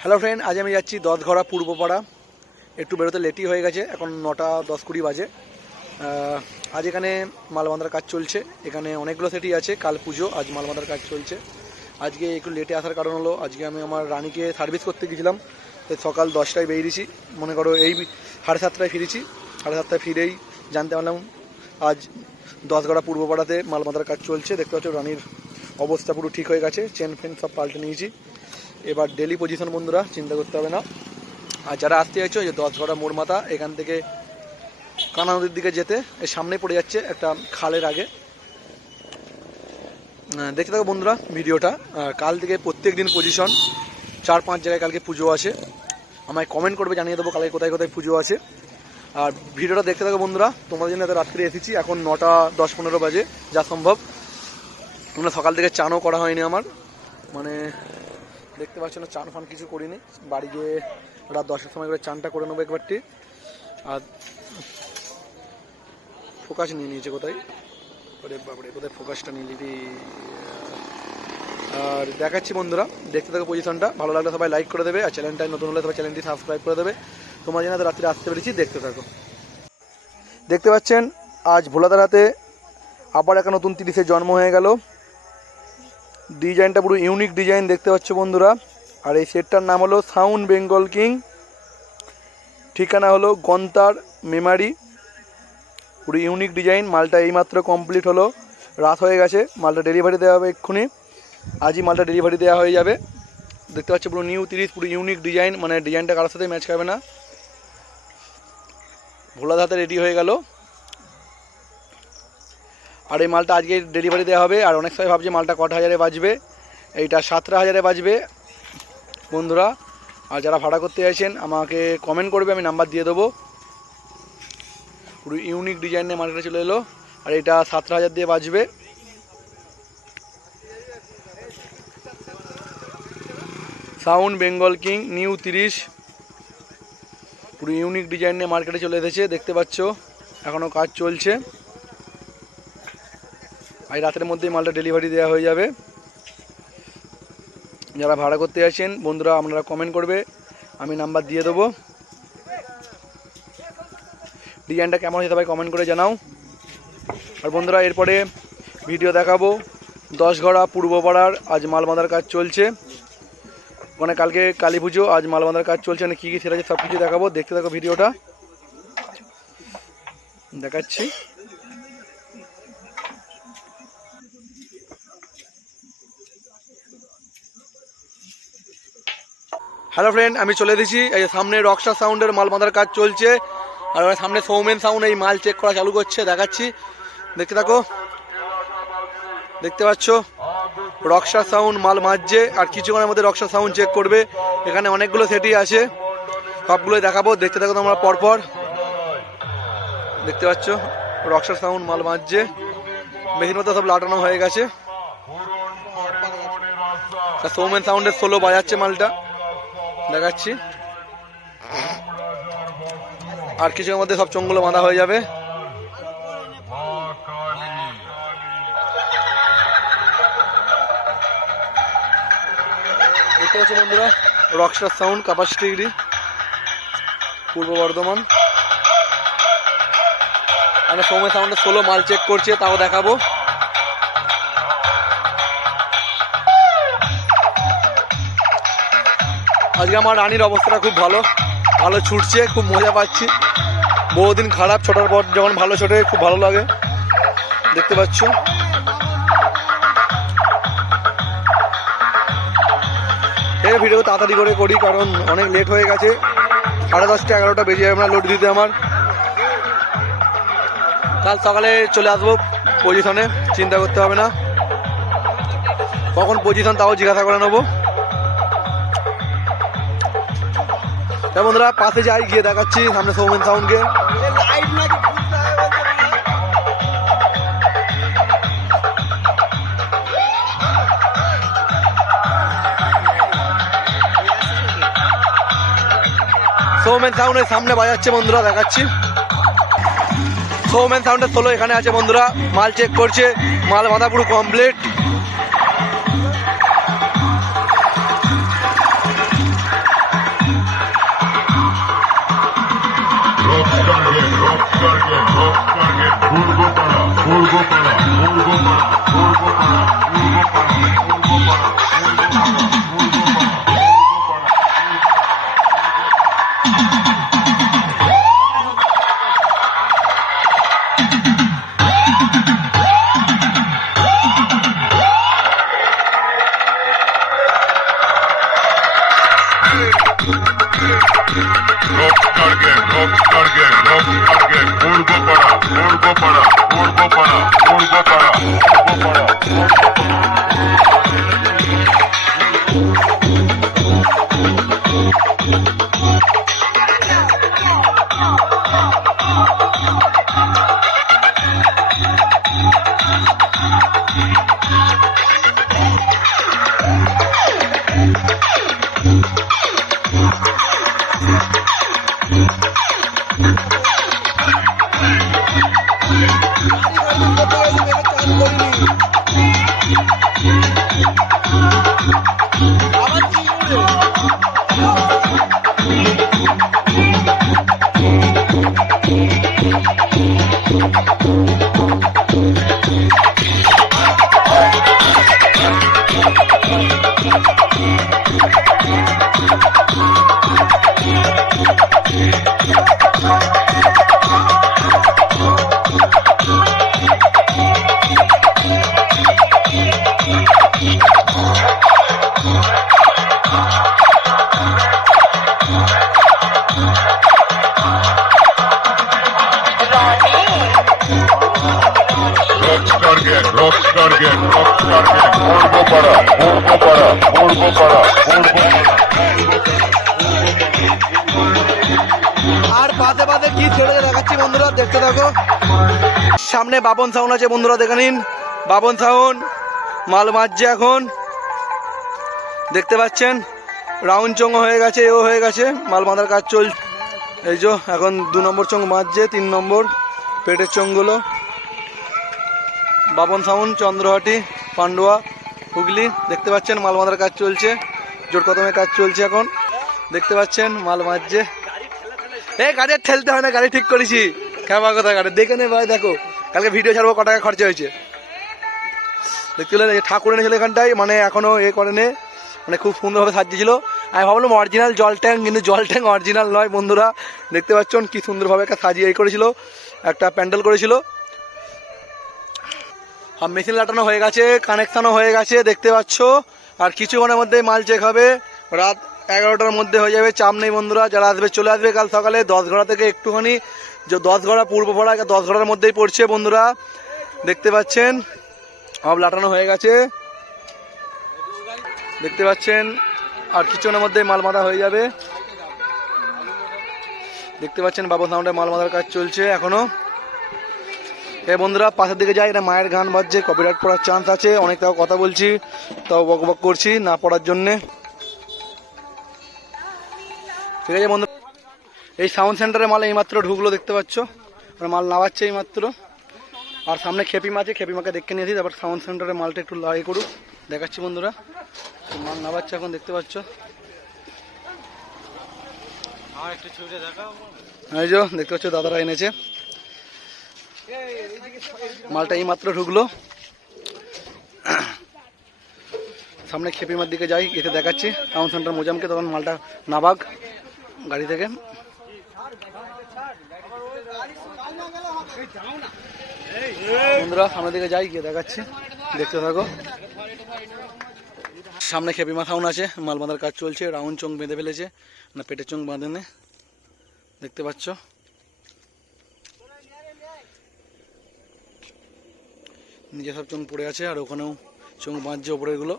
Hello friend আজ আমি যাচ্ছি দশঘরা পূর্বপাড়া। একটু বেরোতে লেটই হয়ে গেছে। এখন নটা দশ কুড়ি বাজে। আজ এখানে মাল বাঁধার কাজ চলছে। এখানে অনেকগুলো সেটি আছে। কাল পুজো, আজ মাল বাঁধার কাজ চলছে। আজকে একটু লেটে আসার কারণ হলো, আজকে আমি আমার রানীকে সার্ভিস করতে গেছিলাম। সকাল দশটায় বেরিয়েছি। মনে করো এই সাড়ে সাতটায় ফিরেছি। সাড়ে সাতটায় ফিরেই জানতে পারলাম, আজ দশগড়া পূর্বপাড়াতে মাল বাঁধার কাজ চলছে। দেখতে পাচ্ছ রানীর অবস্থা পুরো ঠিক হয়ে গেছে। চেন ফেন সব পাল্টে নিয়েছি। এবার ডেলি পজিশন বন্ধুরা, চিন্তা করতে হবে না। আর যারা আসতে চাইছো যে দশগড়া মোড় মাথা, এখান থেকে কানা নদীর দিকে যেতে, এর সামনে পড়ে যাচ্ছে একটা খালের আগে। দেখতে থাকো বন্ধুরা ভিডিওটা। কাল থেকে প্রত্যেক দিন পজিশন চার পাঁচ জায়গায় কালকে পুজো আছে। আমায় কমেন্ট করবে, জানিয়ে দেবো কালকে কোথায় কোথায় পুজো আছে। আর ভিডিওটা দেখতে থাকো বন্ধুরা, তোমাদের জন্য এত রাত্রে এসেছি, এখন নটা দশ পনেরো বাজে, যা সম্ভব। আমরা সকাল থেকে চানও করা হয়নি আমার। মানে দেখতে পাচ্ছ না, চান ফান কিছু করিনি। বাড়ি গিয়ে রাত দশটার সময় করে চানটা করে নেব একবারটি। আর ফোকাস নিয়ে নিয়েছে কোথায়? ওরে বাবারে কোথায় ফোকাসটা নিয়ে নিলি আর দেখাচ্ছি বন্ধুরা, দেখতে থাকো পজিশনটা ভালো লাগলে সবাই লাইক করে দেবে, আর চ্যানেলটাই নতুন হলে সবাই চ্যানেলটি সাবস্ক্রাইব করে দেবে। তোমার জন্য রাত্রে আসতে পেরেছি, দেখতে থাকো। দেখতে পাচ্ছেন, আজ ভোলাদারাতে আবার একটা নতুন তিরিশের জন্ম হয়ে গেল। ডিজাইনটা পুরো ইউনিক ডিজাইন দেখতে পাচ্ছ বন্ধুরা। আর এই সেটটার নাম হলো সাউন্ড বেঙ্গল কিং। ঠিকানা হলো গন্তার মেমারি। পুরো ইউনিক ডিজাইন, মালটা এইমাত্র কমপ্লিট হলো। রাত হয়ে গেছে, মালটা ডেলিভারি দেওয়া হবে এক্ষুনি। আজই মালটা ডেলিভারি দেওয়া হয়ে যাবে। দেখতে পাচ্ছ পুরো নিউ তিরিশ, পুরো ইউনিক ডিজাইন মানে ডিজাইনটা কারোর সাথে ম্যাচ খাবে না। ভোলার হাতে রেডি হয়ে গেল। আর এই মালটা আজকে ডেলিভারি দেওয়া হবে। আর অনেক সময় ভাবছে মালটা কটা হাজারে বাজবে। এইটা সাতটা হাজারে বাজবে। বন্ধুরা, আর যারা ভাড়া করতে চাইছেন, আমাকে কমেন্ট করবে, আমি নাম্বার দিয়ে দেবো। পুরো ইউনিক ডিজাইনে মার্কেটে চলে এলো। আর এটা সাতটা হাজার দিয়ে বাজবে। সাউন্ড বেঙ্গল কিং, নিউ তিরিশ। পুরো ইউনিক ডিজাইন নিয়ে মার্কেটে চলে এসেছে, দেখতে পাচ্ছ। এখনও কাজ চলছে। আজ রাতের মধ্যেই মালটা ডেলিভারি দেওয়া হয়ে যাবে। যারা ভাড়া করতে আছেন বন্ধুরা আপনারা কমেন্ট করবে, আমি নাম্বার দিয়ে দেবো। ডিজাইনটা কেমন হয়েছে সবাই কমেন্ট করে জানাও। আর বন্ধুরা, এরপরে ভিডিও দেখাবো। দশঘড়া পূর্বপাড়ার আজ মাল বাঁধার কাজ চলছে। মানে কালকে কালী পুজো, আজ মাল বাঁধার কাজ চলছে। মানে কী কী সেটা সব কিছু দেখাবো। দেখতে থাকো ভিডিওটা দেখাচ্ছি। হ্যালো ফ্রেন্ড আমি চলে এসেছি। এই সামনে রকস্টার সাউন্ডের মাল বাঁধার কাজ চলছে। আর সামনে সৌমেন সাউন্ড এই মাল চেক করা চালু করছে, দেখাচ্ছি। দেখতে থাকো। দেখতে পাচ্ছ? রকস্টার সাউন্ড মাল মাজছে, আর কিছুক্ষণের মধ্যে রকস্টার সাউন্ড চেক করবে। এখানে অনেকগুলো সেটই আছে। সবগুলোই দেখাবো। দেখতে থাকো তোমরা পরপর। দেখতে পাচ্ছ? রকস্টার সাউন্ড মাল মাজছে। মেশিন মতো সব লাটানো হয়ে গেছে। সৌমেন সাউন্ডের সোলো বাজাচ্ছে মালটা। দেখাচ্ছি। আর কিছুর মধ্যে সব চোঙগুলো বাঁধা হয়ে যাবে। দেখতে পাচ্ছ বন্ধুরা রকস্টার সাউন্ড কাপাসিটি ডিগ্রি পূর্ব বর্ধমান। আমি সৌম্য সাউন্ডের ষোলো মাল চেক করছে, তাও দেখাবো। আজকে আমার রানীর অবস্থাটা খুব ভালো। ভালো ছুটছে, খুব মজা পাচ্ছি। বহুদিন খারাপ, ছোটার পর যখন ভালো ছোটে, খুব ভালো লাগে। দেখতে পাচ্ছ। এই ভিডিও তাড়াতাড়ি করে করি, কারণ অনেক লেট হয়ে গেছে। সাড়ে দশটা এগারোটা বেজে যাবে না লোড দিতে আমার। কাল সকালে চলে আসব পজিশনে চিন্তা করতে হবে না। কখন পজিশন তাও জিজ্ঞাসা করে নেব। বন্ধুরা, পাশে যাই, গিয়ে দেখাচ্ছি সামনে সৌমেন সাউন্ডকে। সৌমেন সাউন্ডের সামনে বাজাচ্ছে বন্ধুরা, দেখাচ্ছি। সৌমেন সাউন্ডের ষোলো এখানে আছে বন্ধুরা, মাল চেক করছে, মাল বাঁধা পুরো কমপ্লিট পূর্বপাড়া পূর্বপাড়া পূর্বপাড়া পূর্বপাড়া পূর্বপাড়া পূর্বপাড়া পূর্বপাড়া পূর্বপাড়া পূর্বপাড়া রোস্টার আর বাদে বাদে কি ছেড়ে দেখাচ্ছি বন্ধুরা? দেখতে থাকো। সামনে বাবন সাউন্ড আছে, বন্ধুরা, দেখে নিন। বাবন সাউন্ড মাল মারছে এখন। দেখতে পাচ্ছেন? রাউন্ড চং হয়ে গেছে, এও হয়ে গেছে। মাল বাঁধার কাজ চল এই যে, এখন দু নম্বর চং মারছে তিন নম্বর পেটের চংগুলো। বাবন সাউন, চন্দ্রহাটি। পান্ডুয়া, হুগলি, দেখতে পাচ্ছেন মাল বাঁধার কাজ চলছে জোর কদমে কাজ চলছে এখন। দেখতে পাচ্ছেন মাল মারছে এই গাড়ি ঠেলতে হয় না, গাড়ি ঠিক করেছি। কেমন কথা গাড়ি? দেখে নে ভাই, দেখো। কালকে ভিডিও ছাড়বো, ক টাকা খরচা হয়েছে। দেখতে পেলেন ঠাকুর এনেছিল এখানটায় মানে এখনও এ করেনি। মানে খুব সুন্দরভাবে সাজিয়েছিল। আমি ভাবলাম অরিজিনাল জল ট্যাঙ্ক কিন্তু জল ট্যাঙ্ক অরিজিনাল নয় বন্ধুরা। দেখতে পাচ্ছেন কি সুন্দরভাবে একটা সাজিয়ে করেছিল। একটা প্যান্ডেল করেছিল। আর মেশিন লাটানো হয়ে গেছে কানেকশানও হয়ে গেছে, দেখতে পাচ্ছ। আর কিছুক্ষণের মধ্যে মাল চেক হবে। রাত এগারোটার মধ্যে হয়ে যাবে। চাপ নেই বন্ধুরা, যারা আসবে চলে আসবে কাল সকালে দশ ঘোড়া থেকে একটুখানি। যে দশ ঘোড়া পূর্ব দশ ঘোড়ার মধ্যেই পড়ছে বন্ধুরা। দেখতে পাচ্ছেন, সব লাটানো হয়ে গেছে। দেখতে পাচ্ছেন, আর কিছুক্ষণের মধ্যে মাল মাথা হয়ে যাবে। দেখতে পাচ্ছেন, বাবা সাউন্ডে মাল মাথার কাজ চলছে এখনও। এ বন্ধুরা পাশের দিকে যাই এটা মায়ের গান বাজছে কপিরাইট পড়ার চান্স আছে অনেক তাও কথা বলছি তাও বক বক করছি না পড়ার জন্যে। ঠিক আছে বন্ধু এই সাউন্ড সেন্টারে মাল এইমাত্র ঢুকলো দেখতে পাচ্ছ? আর মাল নামাচ্ছে এইমাত্র আর সামনে খেপিমা আছে খেপিমাকে দেখে নিয়েছি তারপর সাউন্ড সেন্টারে মালটা একটু লড়াই করুক দেখাচ্ছি বন্ধুরা। মাল নামাচ্ছে এখন দেখতে পাচ্ছ? এই যে দেখতে পাচ্ছ দাদারা এনেছে। মালটা এই মাত্র ঢুকলো। সামনে খেপিমার দিকে যাই, এতে দেখাচ্ছি। টাউন সেন্টার মোজামকে, তখন মালটা নাবাগ গাড়ি থেকে। বন্ধুরা, সামনের দিকে যাই, গিয়ে দেখাচ্ছি। দেখতে থাকো। সামনে খেপিমা সাউন আছে, মাল বাঁধার কাজ চলছে, রাউন্ড চং বেঁধে ফেলেছে, না পেটের চং বাঁধেনে। দেখতে পাচ্ছ? নিচে সব চোঙ পড়ে আছে আর ওখানেও চোঙ বাঁধছে ওপরেরগুলো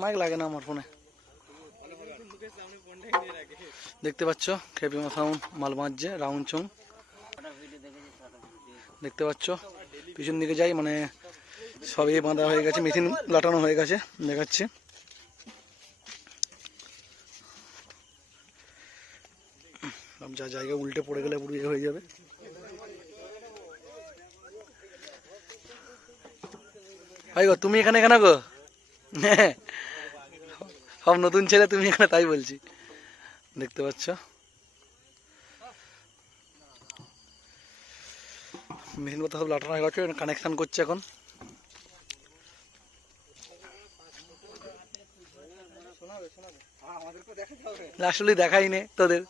মাইক লাগে না আমার ফোনে। দেখতে পাচ্ছ খেপিমা সাউন্ড মাল বাঁধছে, রাউন্ড চোং দেখতে পাচ্ছ, পিছন দিকে যাই মানে সবই বাঁধা হয়ে গেছে, মেশিন লাটানো হয়ে গেছে, দেখাচ্ছি। যা জায়গা উল্টে পড়ে গেলে পুরো ইয়ে হয়ে যাবে। ভাই গো, তুমি এখানে কেন গো। সব নতুন ছেলে, তুমি এখানে তাই বলছি। দেখতে পাচ্ছ? মেশিন কথা সব লাটানো হয়ে গেছে কানেকশান করছে এখন। আসলে দেখাই নে তোদের।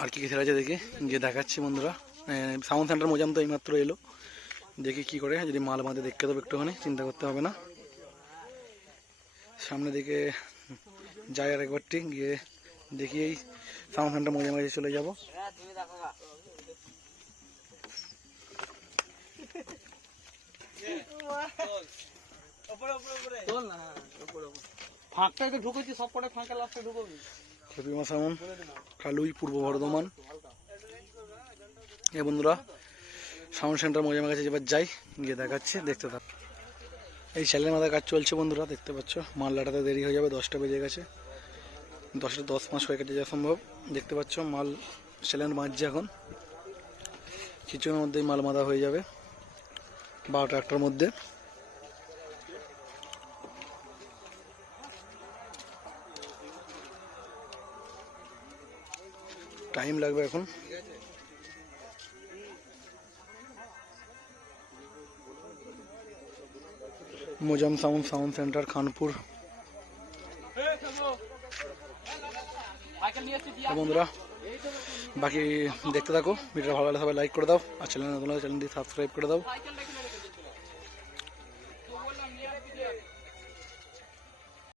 আর কি কি খেলা আছে দেখি? গিয়ে দেখাচ্ছি বন্ধুরা। সাউন্ড সেন্টার মোজাম তো এইমাত্র এলো। দেখি কি করে যদি মাল বাঁধে দেখতে দেবো একটুখানি চিন্তা করতে হবে না। সামনে দিকে যাই আর একবারটি গিয়ে দেখি এই সাউন্ড সেন্টার মোজাম কাছে চলে যাব। Yeah. ফাঁকটা তো ঢুকেছি সব কটা ফাঁকা লাস্টে ঢুকবি। খপিমা সাউন্ড কালুই পূর্ব বর্ধমান। এ বন্ধুরা সাউন্ড সেন্টার মজা কাছে এবার যাই গিয়ে দেখাচ্ছি দেখতে থাক। এই চ্যালের মাথায় কাজ চলছে বন্ধুরা দেখতে পাচ্ছ মাল লাটাতে দেরি হয়ে যাবে দশটা বেজে গেছে। দশটা দশ মাস হয়ে কেটে যাওয়া সম্ভব। দেখতে পাচ্ছ মাল চ্যালেন বাঁধছে এখন। কিছুক্ষণের মধ্যেই মাল মাথা হয়ে যাবে বারোটা একটার মধ্যে। টাইম লাগবে এখন। Mozam sound sound centre, Khanpur. বন্ধুরা, বাকি দেখতে থাকো, ভিডিওটা ভালো লাগলে সবাই লাইক করে দাও, আর চ্যানেল নতুন চ্যানেলটি সাবস্ক্রাইব করে দাও।